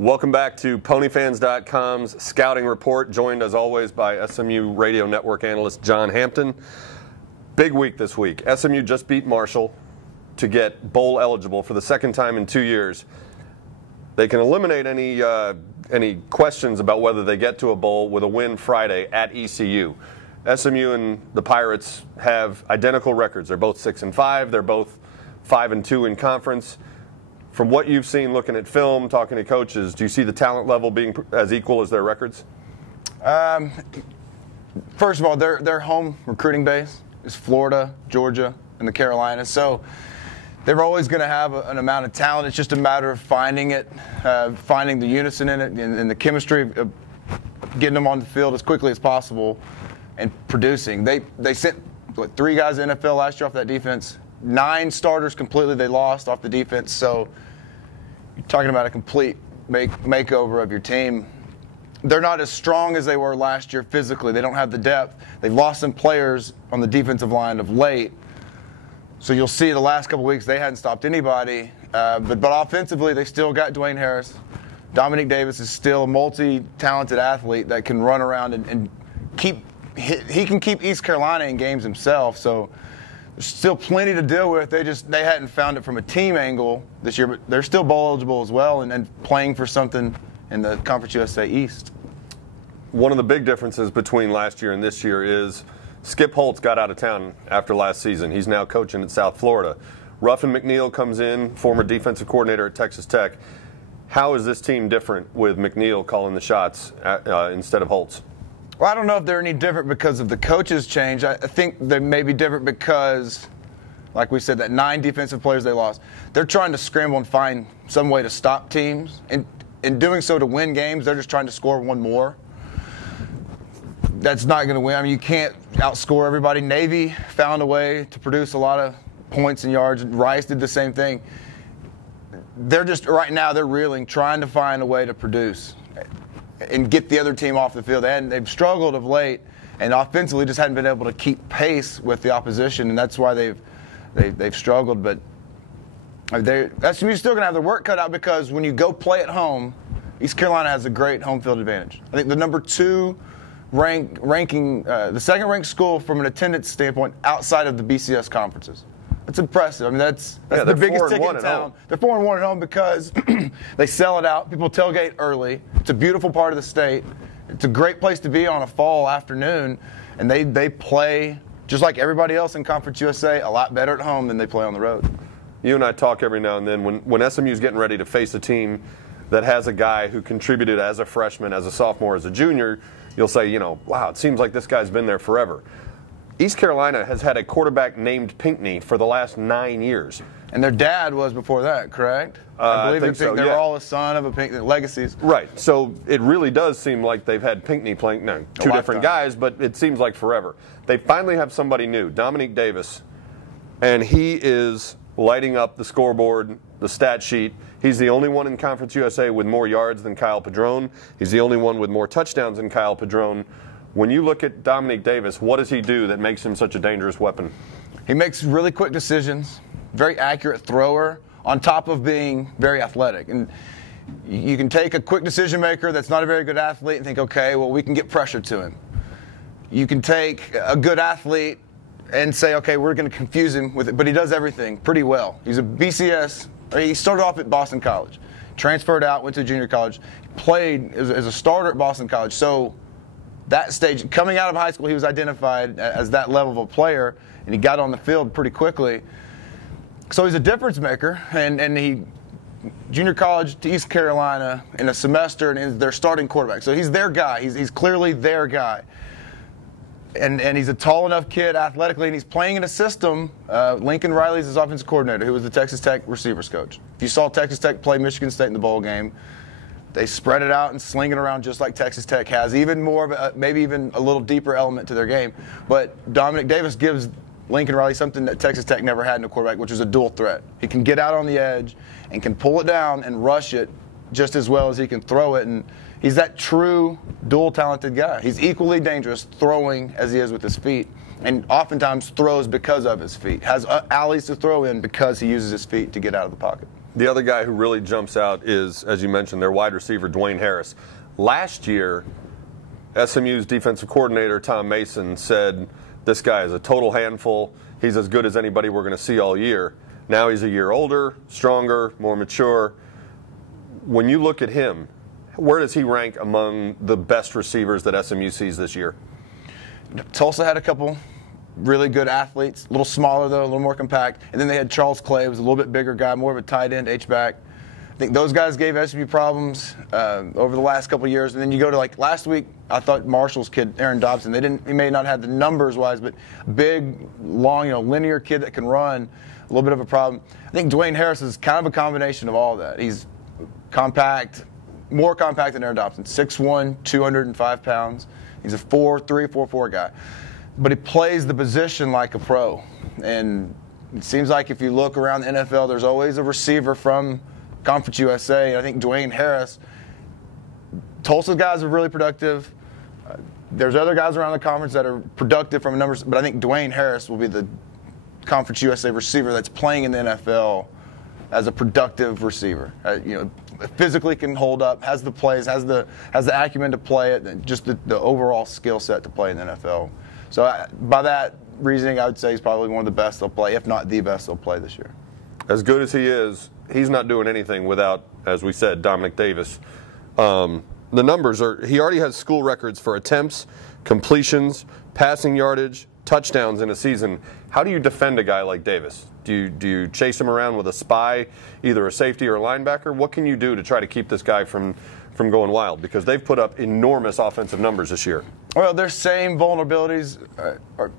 Welcome back to PonyFans.com's Scouting Report, joined as always by SMU Radio Network analyst John Hampton. Big week this week. SMU just beat Marshall to get bowl eligible for the second time in 2 years. They can eliminate any questions about whether they get to a bowl with a win Friday at ECU. SMU and the Pirates have identical records. They're both 6-5. They're both 5-2 in conference. From what you've seen looking at film, talking to coaches, do you see the talent level being as equal as their records? First of all, their home recruiting base is Florida, Georgia, and the Carolinas. So they're always going to have an amount of talent. It's just a matter of finding it, finding the unison in it, and the chemistry of getting them on the field as quickly as possible and producing. They sent 3 guys to the NFL last year off that defense. 9 starters completely they lost off the defense. So you're talking about a complete makeover of your team. They're not as strong as they were last year physically. They don't have the depth. They've lost some players on the defensive line of late. So you'll see the last couple weeks they hadn't stopped anybody. But offensively, they still got Dwayne Harris. Dominique Davis is still a multi-talented athlete that can run around and he can keep East Carolina in games himself. So there's still plenty to deal with. They hadn't found it from a team angle this year, but they're still bowl eligible as well and playing for something in the Conference USA East. One of the big differences between last year and this year is Skip Holtz got out of town after last season. He's now coaching at South Florida. Ruffin McNeil comes in, former defensive coordinator at Texas Tech. How is this team different with McNeil calling the shots instead of Holtz? Well, I don't know if they're any different because of the coaches change. I think they may be different because, like we said, that 9 defensive players they lost. They're trying to scramble and find some way to stop teams. And in doing so to win games, they're just trying to score one more. That's not going to win. I mean, you can't outscore everybody. Navy found a way to produce a lot of points and yards. Rice did the same thing. They're just, right now, they're reeling, trying to find a way to produce and get the other team off the field. They've struggled of late, and offensively just hadn't been able to keep pace with the opposition, and that's why they've struggled. But SMU's still going to have their work cut out because when you go play at home, East Carolina has a great home field advantage. I think the number 2 ranking, the second-ranked school from an attendance standpoint outside of the BCS conferences. That's impressive. I mean, that's the biggest ticket in town. They're 4-1 at home because they sell it out. People tailgate early. It's a beautiful part of the state. It's a great place to be on a fall afternoon, and they play just like everybody else in Conference USA a lot better at home than they play on the road. You and I talk every now and then when SMU's getting ready to face a team that has a guy who contributed as a freshman, as a sophomore, as a junior. You'll say, wow, it seems like this guy's been there forever. East Carolina has had a quarterback named Pinckney for the last 9 years. And their dad was before that, correct? I believe so, they're all a son of a Pinckney, legacies. Right. So it really does seem like they've had Pinckney playing, two different guys, but it seems like forever. They finally have somebody new, Dominique Davis, and he is lighting up the scoreboard, the stat sheet. He's the only one in Conference USA with more yards than Kyle Padron. He's the only one with more touchdowns than Kyle Padron. When you look at Dominique Davis, what does he do that makes him such a dangerous weapon? He makes really quick decisions, very accurate thrower, on top of being very athletic. And you can take a quick decision maker that's not a very good athlete and think, okay, well, we can get pressure to him. You can take a good athlete and say, okay, we're going to confuse him with it, but he does everything pretty well. He's a BCS. He started off at Boston College, transferred out, went to junior college, played as a starter at Boston College. So that stage, coming out of high school, he was identified as that level of a player, and he got on the field pretty quickly. So he's a difference maker, and he junior college to East Carolina in a semester, and is their starting quarterback. So he's their guy. He's clearly their guy. And he's a tall enough kid athletically, and he's playing in a system. Lincoln Riley's his offensive coordinator, who was the Texas Tech receivers coach. If you saw Texas Tech play Michigan State in the bowl game, they spread it out and sling it around just like Texas Tech has, even more of a, maybe even a little deeper element to their game. But Dominic Davis gives Lincoln Riley something that Texas Tech never had in a quarterback, which is a dual threat. He can get out on the edge and can pull it down and rush it just as well as he can throw it. And he's that true dual talented guy. He's equally dangerous throwing as he is with his feet, and oftentimes throws because of his feet. Has alleys to throw in because he uses his feet to get out of the pocket. The other guy who really jumps out is, as you mentioned, their wide receiver, Dwayne Harris. Last year, SMU's defensive coordinator, Tom Mason, said this guy is a total handful. He's as good as anybody we're going to see all year. Now he's a year older, stronger, more mature. When you look at him, where does he rank among the best receivers that SMU sees this year? Tulsa had a couple really good athletes, a little smaller though, a little more compact. And then they had Charles Clay, who was a little bit bigger guy, more of a tight end, H-back. I think those guys gave SMU problems over the last couple of years. And then you go to like last week, I thought Marshall's kid, Aaron Dobson, he may not have the numbers wise, but big, long, linear kid that can run, a little bit of a problem. I think Dwayne Harris is kind of a combination of all that. He's compact, more compact than Aaron Dobson, 6'1", 205 pounds. He's a 4'3", 4'4" guy. But he plays the position like a pro. And it seems like if you look around the NFL, there's always a receiver from Conference USA. And I think Dwayne Harris, Tulsa's guys are really productive. There's other guys around the conference that are productive from numbers, but I think Dwayne Harris will be the Conference USA receiver that's playing in the NFL as a productive receiver. Physically can hold up, has the plays, has the acumen to play it, and just the overall skill set to play in the NFL. So by that reasoning, I would say he's probably one of the best they'll play, if not the best they'll play this year. As good as he is, he's not doing anything without, as we said, Dominic Davis. The numbers are, he already has school records for attempts, completions, passing yardage, touchdowns in a season. How do you defend a guy like Davis? Do you chase him around with a spy, either a safety or a linebacker? What can you do to try to keep this guy from going wild? Because they've put up enormous offensive numbers this year. Well, their same vulnerabilities are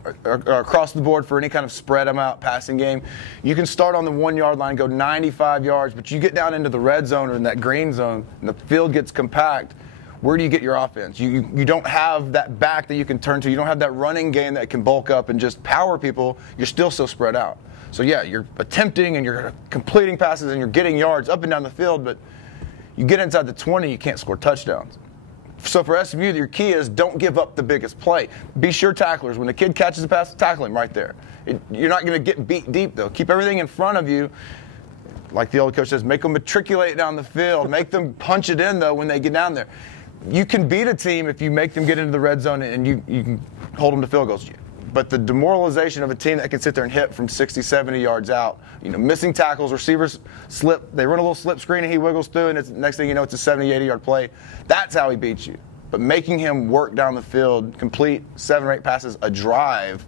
across the board for any kind of spread them out passing game. You can start on the 1 yard line, go 95 yards, but you get down into the red zone or in that green zone, and the field gets compact. Where do you get your offense? You don't have that back that you can turn to. You don't have that running game that can bulk up and just power people. You're still so spread out. So, yeah, you're attempting and you're completing passes and you're getting yards up and down the field, but you get inside the 20, you can't score touchdowns. So for SMU, your key is don't give up the biggest play. Be sure tacklers. When the kid catches a pass, tackle him right there. You're not going to get beat deep, though. Keep everything in front of you. Like the old coach says, make them matriculate down the field. Make them punch it in, though, when they get down there. You can beat a team if you make them get into the red zone and you can hold them to field goals. But the demoralization of a team that can sit there and hit from 60, 70 yards out, missing tackles, receivers slip, they run a little slip screen and he wiggles through, and next thing you know, it's a 70, 80-yard play. That's how he beats you. But making him work down the field, complete 7 or 8 passes a drive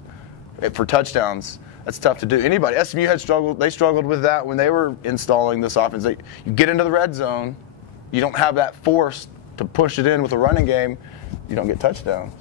for touchdowns, that's tough to do. SMU had struggled. They struggled with that when they were installing this offense. You get into the red zone, you don't have that force to push it in with a running game, you don't get touchdowns.